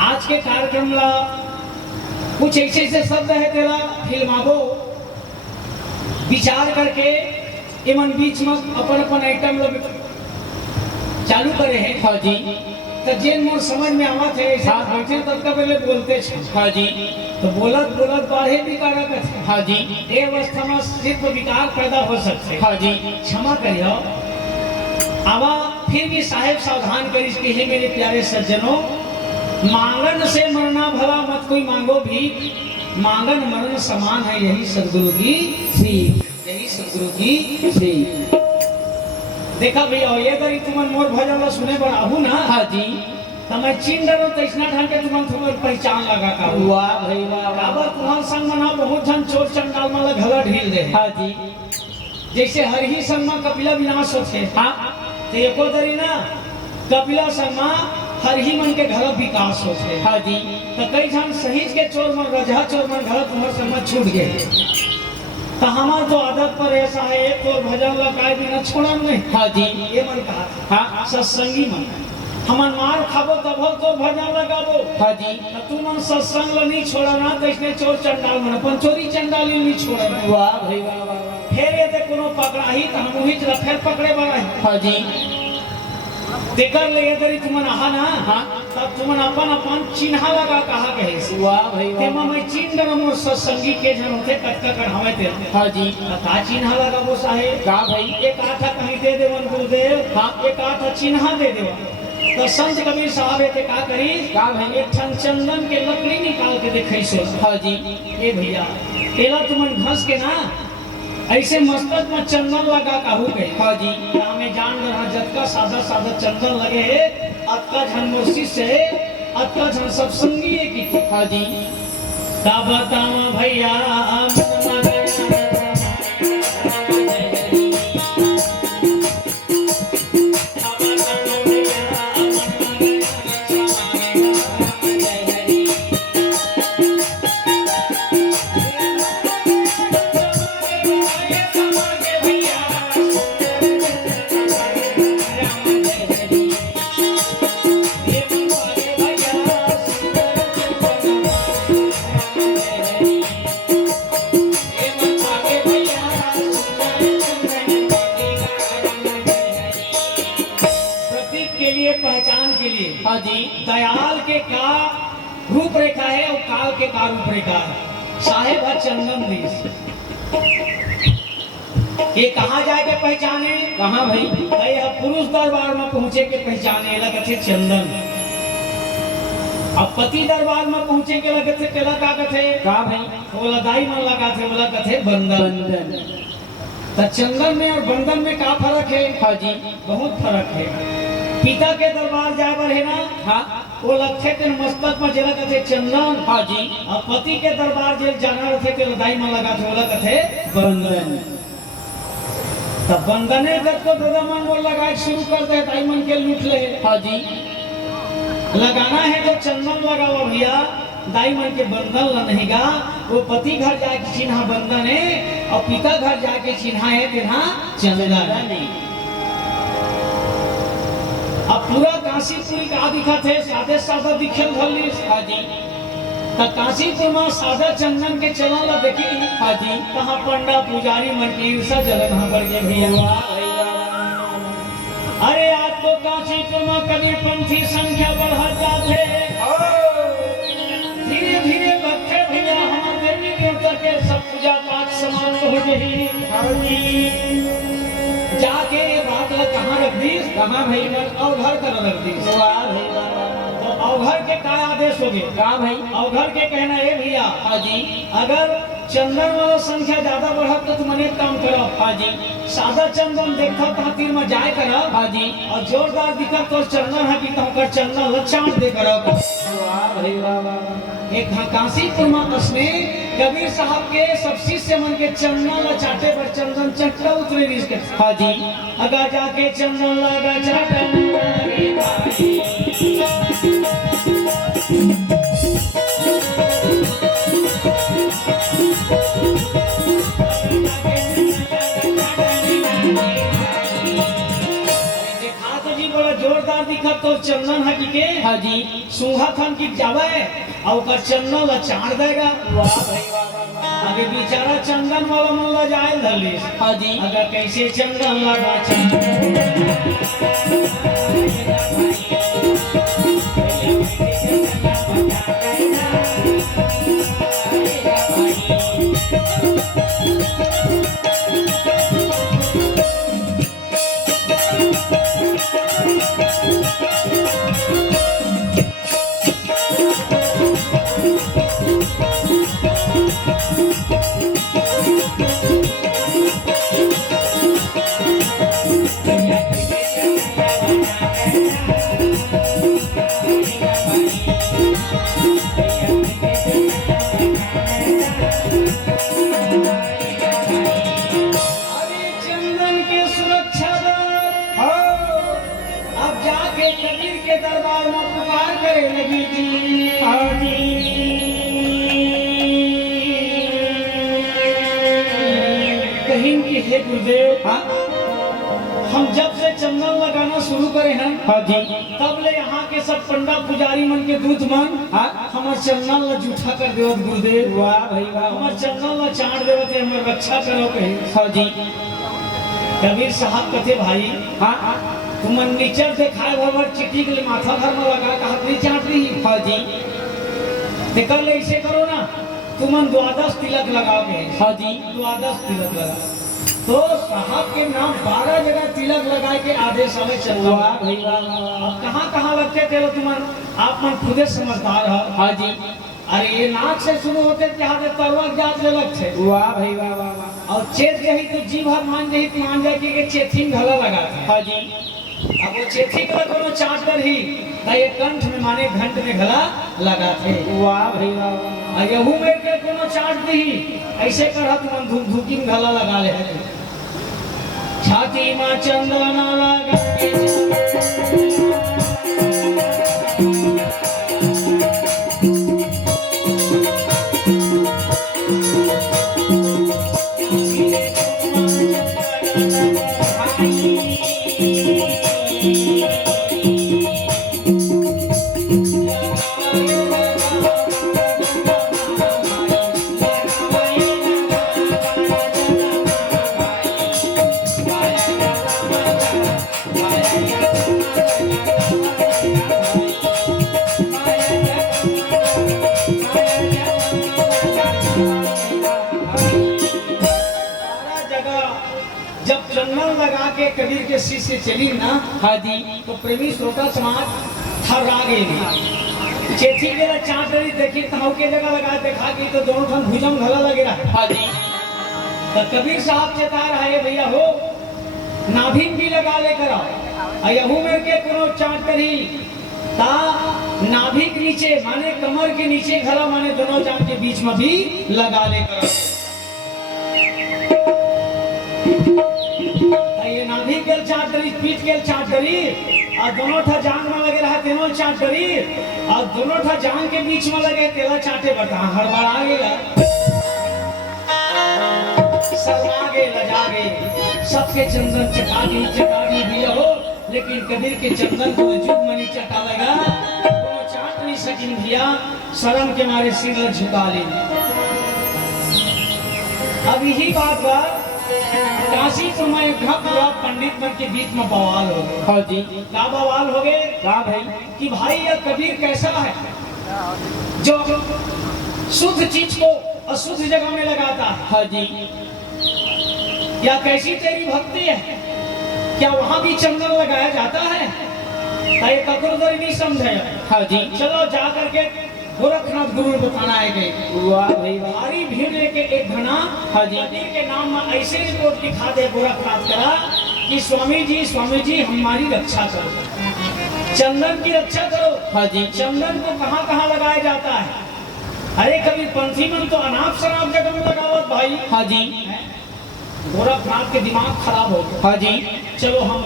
आज के कार्यक्रम ला कुछ ऐसे ऐसे शब्द है तेरा फिल्माबो विचार करके एमन बीच में अपन अपन आइटम लोग चालू करे हैं। हाँ जी। तो जेन मोर समझ में आवत है ऐसे बैठे तब का पहले बोलते छे। हाँ जी। तो बोलत बोलत बाढ़े भी कारक है। हाँ जी। ये अवस्था में सिर्फ विकार पैदा हो सकते। हाँ जी। क्षमा करियो। आवा फिर भी साहेब सावधान करिस कि हे मेरे प्यारे सज्जनों, मांगन से मरना भला मत कोई मांगो भी, मांगन मरण समान है, यही सदगुरु की सीख, यही सदगुरु की सीख। देखा भैया ये दरी तुमन मोर भजन ला सुने पर आहू ना। हाँ जी। तो मैं चिन्ह डरो तो इसना ढंग के तुमन तुम्हारी पहचान लगा का। वाह भाई वाह। काबर तुम्हार संग मना बहुत जन चोर चंडाल माला घला ढील दे। हाँ जी। जैसे हर ही संग में कपिला विनाश होते। हाँ। तो एको दरी ना कपिला संग में हर ही मन के घर विकास होते। हाँ जी। तो कई जन सहीज के चोर मन रजा चोर मन घर तुम्हार संग में छूट गए। तो हमार तो आदत पर ऐसा है तो भजन लगाए बिना छोड़ा नहीं। हाँ जी। ये मन कहा। हाँ। सत्संगी मन हमन मार खाबो तब तो भजन लगाबो। हाँ जी। तो तू मन सत्संग ला नहीं छोड़ा ना तो इसने चोर चंडाल मन अपन चोरी चंडाली नहीं छोड़ा। वाह भाई वाह वाह। फिर ये ते कोनो पकड़ा ही तो हम ही चला फिर पकड़े बड़ा है। हाँ जी। देकर ले ये दरी तुमन आहा ना। हाँ। तब तुमन अपन अपन चिन्हा लगा कहा कहे। वाह भाई वाह। तेमा मैं चिन्ह डर मोर सत्संगी के जन होते कटका कढ़ावे ते। हाँ जी। का चिन्हा लगा वो साहेब। का भाई। एक आठा कहीं दे देवन गुरुदेव। हाँ। एक आठा चिन्हा दे देवा। तो संत कबीर साहब ये का करी। का भाई। एक ठन चंदन के लकड़ी निकाल के देखै सो। हाँ जी। ए भैया एला तुमन घस के ना ऐसे मस्तक में चंदन लगा काहू गए। हाँ जी। हमें जान रहा जतका सादा सादा चंदन लगे अतका झन मुर्शी से अतका झन सब संगी की। हाँ जी। का बतावा भैया पहचान के लिए। हाँ जी। दयाल के का रूपरेखा है और काल के का रूपरेखा है। साहेब है चंदन देश। ये कहाँ जाके पहचाने। कहाँ भाई। यह पुरुष दरबार में पहुंचे के पहचाने लगे चंदन। अब पति दरबार में पहुंचे के लगे थे केला का कथे। का भाई। वो लदाई मन लगा थे बोला कथे बंधन। बंधन। तो चंदन में और बंधन में क्या फर्क है। हाँ जी। बहुत फर्क है। पिता के दरबार जाए बर है ना। हाँ। वो लखे के मस्तक में जेला कथे चंदन। हाँ जी। और पति के दरबार जेल जाना रखे के लदाई में लगा थे बोला कथे बंधन। तब बंधने तक तो दादा मन वो लगाए शुरू कर दे दाई मन के लूट ले। हाँ जी। लगाना है तो चंदन लगाओ भैया दाई मन के बंधन ला नहीं गा। वो पति घर जाके चिन्हा बंधन है और पिता घर जाके चिन्हा है तिन्हा चंदन नहीं। अब पूरा काशीपुरी का दिखा थे सादे सादा दिखे भली। हाँ जी। तो काशीपुर में सादा चंदन के चलन ला देखी। हाँ जी। कहाँ पंडा पुजारी मन की ईर्षा जलन हाँ बढ़ गए भैया। अरे आज तो काशीपुर में कबीर पंथी संख्या बढ़ा जाते। धीरे धीरे बच्चे भैया हमारे देवी देवता के सब पूजा पाठ समान हो गई। जाके ये बात ला कहाँ रख दी। कहाँ भाई। अवघर कर रख दी। वाह भाई वाह। तो अवघर के क्या आदेश हो गए। का भाई। अवघर के कहना है भैया। हाँ जी। अगर चंदन वाला संख्या ज्यादा बढ़ा तो तुम अनेक काम करो। हाँ जी। सादा चंदन देखा तो तीर में जाए करो। हाँ जी। और जोरदार दिखा तो चंदन है कि तुम चंदन लक्षण दे करो। वाह भाई वाह वाह। एक काशीपुर में उसने कबीर साहब के सब शिष्य मन के चंदन ला चाटे पर चंदन चट्टा उतरे रिश्क। हाँ जी। अगर जाके चंदन लगा चाटन जोरदार दिखा तो चंदन है कि के हाँ जी सूहा खन की जावे और ओकर चंदन ला चाड़ देगा। वाह भाई वाह वाह वाह। अबे बेचारा चंदन वाला मन ला जाए धली। हाँ जी अगर कैसे चंदन लगा चाड़ अरे चंदन के सुरक्षा दल हो अब जाके कबीर के दरबार में पुकार करे लगी थी। हाँ जी कहीं कि हे गुरुदेव हाँ हम जब से चंदन लगाना शुरू करे हैं हाँ जी तब ले यहाँ के सब पंडा पुजारी मन के दूध मन हाँ हमार चंदन ला जूठा कर देवत गुरुदेव। वाह भाई वाह हमार चंदन ला चाट देवत है, हमार रक्षा करो कहीं। हाँ जी कबीर साहब कथे भाई हाँ तुम नीचर दिखाए भर चिट्ठी के लिए माथा भर में लगा कहा नहीं चाट रही। हाँ जी निकल ऐसे करो ना तुमन द्वादश तिलक लगाओगे। हाँ जी द्वादश तिलक लगा तो साहब के नाम 12 जगह तिलक लगाए के आदेश हमें चलता। वाह भाई वाह वाह वाह। अब कहाँ लगते थे वो तुमन आप मन खुदे समझदार हो। हाँ जी अरे ये नाक से शुरू होते जहाँ तलवक जात ले लगते वाह भाई वाह वाह वाह। और चेत गई तो जी भर मान गई तो मान जाए कि चेथी में घला लगा था। हाँ जी अब वो चेथी का कोनो चाट कर ही ये कंठ में माने घंट में घला लगा थे। वाह भाई वाह वाह। और यहू में के कोनो चाट दी ऐसे कर तुम धूप धूकी में घला लगा ले है। छाती में चंदना लगा जब चंदन लगा के कबीर के शीशे चली ना। हाँ जी तो प्रेमी श्रोता समाज थर्रा गई। चेथी के लिए चाट रही देखी तहाउ के जगह लगा देखा कि तो दोनों ठन भुजम घला लगे रहा। हाँ जी तो कबीर साहब चेता रहे भैया हो नाभिन भी लगा ले कराओ यहू में के कोनो चाट करी ता नाभि के नीचे माने कमर के नीचे घला माने दोनों जान के बीच में भी लगा ले कराओ। ये नाभि के चाट करी पीठ के चाट करी और दोनों ठा जांग में लगे रहा तीनों चाट करी और दोनों ठा जांग के बीच में लगे तेला चाटे बता हड़बड़ा गेला शर्मागे लजागे सबके चंदन चटागी भी हो लेकिन कबीर के चंदन को जुग मनी चटा लगा वो चाट नहीं सकिन भैया शर्म के मारे सिर झुका ले। अब यही बात बा काशीपुर में एक पूरा पंडित मन के बीच में बवाल हो गए। हाँ जी क्या बवाल हो गए वाह भाई कि भाई यह कबीर कैसा है जो शुद्ध चीज को अशुद्ध जगह में लगाता है। हाँ जी क्या कैसी तेरी भक्ति है क्या वहां भी चंदन लगाया जाता है। ये ककुरदरी नहीं समझे। हाँ जी चलो जा करके गोरखनाथ गुरु बताना है गए। वाह भाई वाह। भारी भीड़ लेके एक घना हाँ जी कबीर के नाम में ऐसे रिपोर्ट लिखा दे गोरखनाथ करा कि स्वामी जी हमारी रक्षा करो चंदन की रक्षा करो। हाँ जी चंदन को कहाँ कहाँ लगाया जाता है। अरे कभी पंथी मन तो अनाप शराब जगह में लगावत भाई। हाँ जी गोरखनाथ के दिमाग खराब हो गया। हाँ जी चलो हम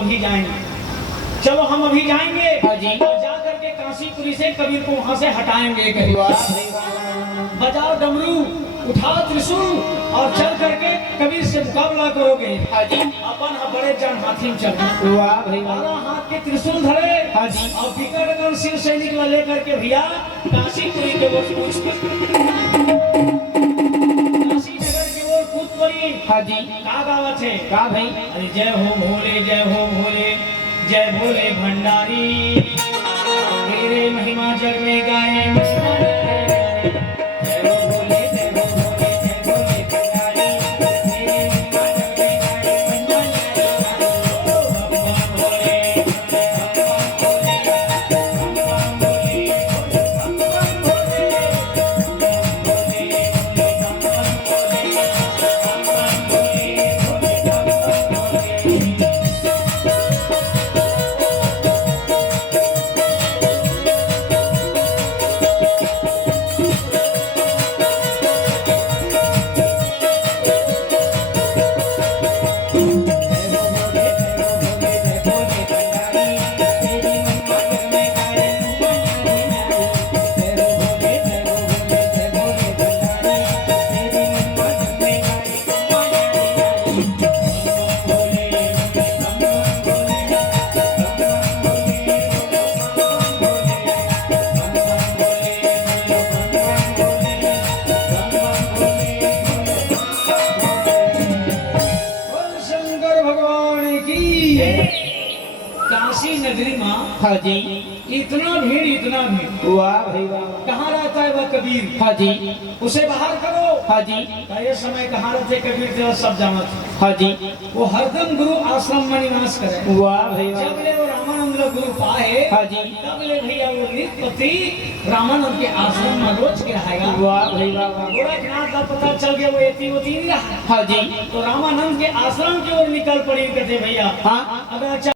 अभी जाएंगे हाँ जी और जा करके काशीपुरी से कबीर को वहां से हटाएंगे। वाह भाई वाह। बजाओ डमरू उठाओ त्रिशूल और चल करके कबीर से मुकाबला करोगे। हाँ जी। अपन बड़े जान हाथी में चल वाह भाई वाह। बारह हाथ के त्रिशूल धरे। हाँ जी। और विकटगण शिव सैनिक ला लेकर के भैया काशीपुरी के ओर कूच काशी नगर की ओर कूद पड़ी। हाँ जी। का गावत है का भाई। अरे जय हो भोले जय हो भोले जय भोले भंडारी तेरे महिमा जग में गाए। जय हो भोले जय हो भोले जय भोले भंडारी तेरे महिमा जग में गाए। बम बम भोले बम बम भोले बम बम भोले बम बम भोले बम बम भोले बम बम भोले बम बम भोले। शंकर भगवान की काशी नगरी में हाँ जी। इतना भीड़ वाह भाई वाह। कहाँ रहता है वह कबीर। हाँ जी। उसे बाहर करो। हाँ जी। ये समय कहाँ रहते कबीर तेरा सब जानत। हाँ जी। वो हरदम गुरु आश्रम में निवास करे। वाह भाई वाह। जब ले वो रामानंद ला गुरु पाए हाँ जी। तब ले भैया वो नित्य रामानंद के आश्रम में रोज के रहेगा। वाह भाई वाह वाह। गोरखनाथ का पता चल गया वो एती नहीं रहा। हाँ जी। तो रामानंद के आश्रम की ओर निकल पड़ी कहते भैया हाँ। अगर